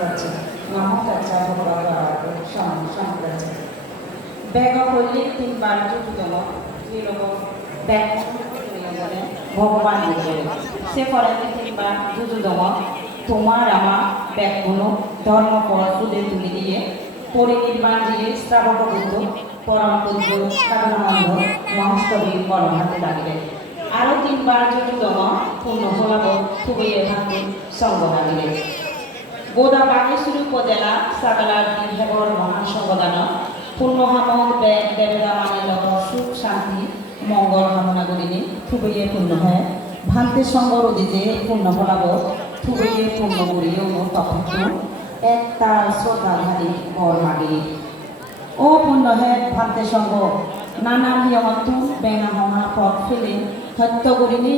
সম্প্রচার নমো তচ্ছা ভগবতো সম্প্রচার ব্যাগ করলে তিনবার যুক্তম এরকম ব্যাগ বলে ভগবান বলে সে পড়াতে তিনবার যুজুদম তোমার আমার ব্যাগগুলো ধর্মপর সুদে তুলে দিয়ে পরিনির্বাণ দিয়ে শ্রাবক বুদ্ধ পরম পূজ্য সাধনানন্দ মহাস্তবীর পরমাতে লাগিলেন আরও তিনবার যুজুদম পূর্ণ ফলাব খুবই ভাবে সঙ্গ লাগিলেন গোদা বাগেশ্বরী উপজেলা সাগালার দীর্ঘর মহাসংগদান পূর্ণহামদ ব্যাগ দেবদামানের সুখ শান্তি মঙ্গল কামনা করিনি খুবই পূর্ণ হয় ভান্তে সঙ্গর অদিতে পূর্ণ ফলাব খুবই পূর্ণ করিও তথ্য এক তার শ্রদ্ধাধারী বর মাগি ও পূর্ণ হয় ভান্তে সঙ্গ নানা নিয়মত্ব বেঙা মহা পথ ফেলে সত্য করিনি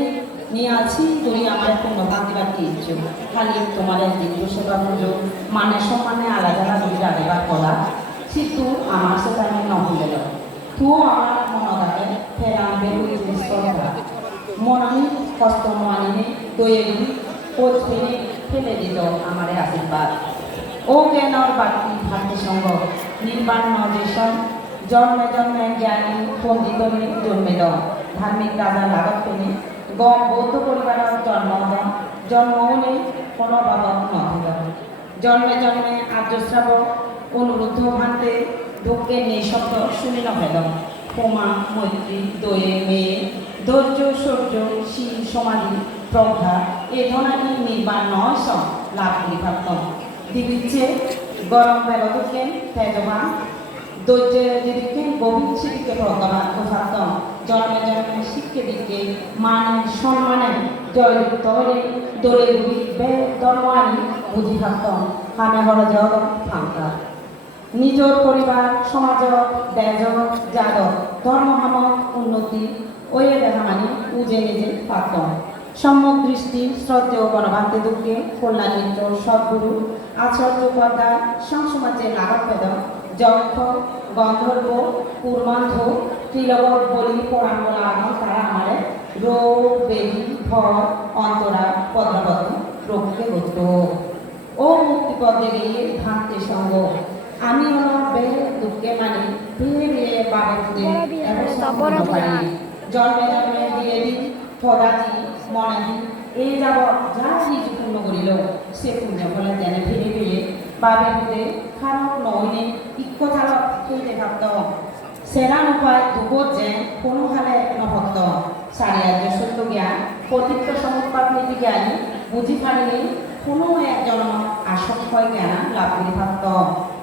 নিয়ে আছি তুমি আমার পূর্ণ ভাঙ্গিবার কি ইচ্ছুক খালি তোমার একদিন সেবা পুজো মানে সম্মানে আলাদা আলাদা রাখবার কলা কিন্তু আমার সেটা আমি নহলে তুও আমার মনদাকে ফেরাম বেরুই শ্রদ্ধা মনানি কষ্ট মানিনি দইয়েরি কোচ ফেলে ফেলে দিত আমারে আশীর্বাদ ও জ্ঞানর বাকি ভাগ্য সঙ্গ নির্বাণ নদেশন জন্মে জন্মে জ্ঞানী পণ্ডিত জন্মে দাও ধার্মিক রাজা লাগত পেনে গম বৌদ্ধ পরিবারের জন্মও নেই কোনো বাবা নথিল জন্মে জন্মে আর্যশ্রাবক অনুরুদ্ধ ভান্তে দুঃখে নিঃশব্দ শুনি নভেদ ক্ষমা মৈত্রী দয়ে মেয়ে ধৈর্য সৌর্য শীল সমাধি প্রজ্ঞা এ ধরনের নির্বাণ নয় সব লাভ করি ভাবতম দিবিচ্ছে গরম বেগতকে তেজবান ধৈর্য দিদিকে গভীর সিদ্ধিকে প্রজ্ঞাবান ও ভাবতম জন্মে জন্মে শিক্ষে দিকে মানে সম্মানে জয়যুক্ত হলে দলে বে দরমানি বুঝি ভাবতম হামে হল জগ ফাঙ্কা নিজের পরিবার সমাজ দেশ যাদব ধর্মহাম উন্নতি ওয়ে দেখা মানে উজে নিজে পারতম সম্যক দৃষ্টি শ্রদ্ধেয় গণভান্তে দুঃখে কল্যাণ মিত্র সদ্গুরু আচার্য পদ্মায় সংসমাজে লাঘব পেদ যক্ষ গন্ধর্ব কুর্মান্ধ ত্রিলবক বলি পরাঙ্গলা আগম তারা আমারে রোগ বেদি ভর অন্তরা পদ্মাবদ্ধ রোগকে গত ও মুক্তিপদে গিয়ে ভান্তে সঙ্গ আমি হলো বে দুঃখে মানে ধীরে ধীরে বাবাকে পারি জন্মে জন্মে দিয়ে দিই পদাতি মনাদি এই যাব যা কিছু পূর্ণ করিল সে পুণ্য ফলে যেন ধীরে ধীরে বাবে বুধে খারাপ নইনে ইক্ষ থারক খেতে ভাবত সেরান উপায় দুবোধ যে কোনো হালে নভক্ত সারিয়ার্য সত্য জ্ঞান কর্তৃত্ব সমুৎপাত নীতি জ্ঞানী বুঝি পারিনি কোনো একজন আসক্ত হয় জ্ঞান লাভ করি ভাবত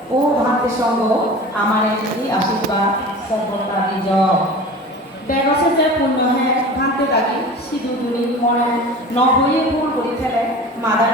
ও ভান্তে সঙ্গ আমার এই আশীর্বাদ সর্বতা নিজ ব্যবসা যে পূর্ণ হ্যাঁ ভান্তে লাগি সিধু দুনি মনে নহয়ে ভুল করি ফেলে মাদার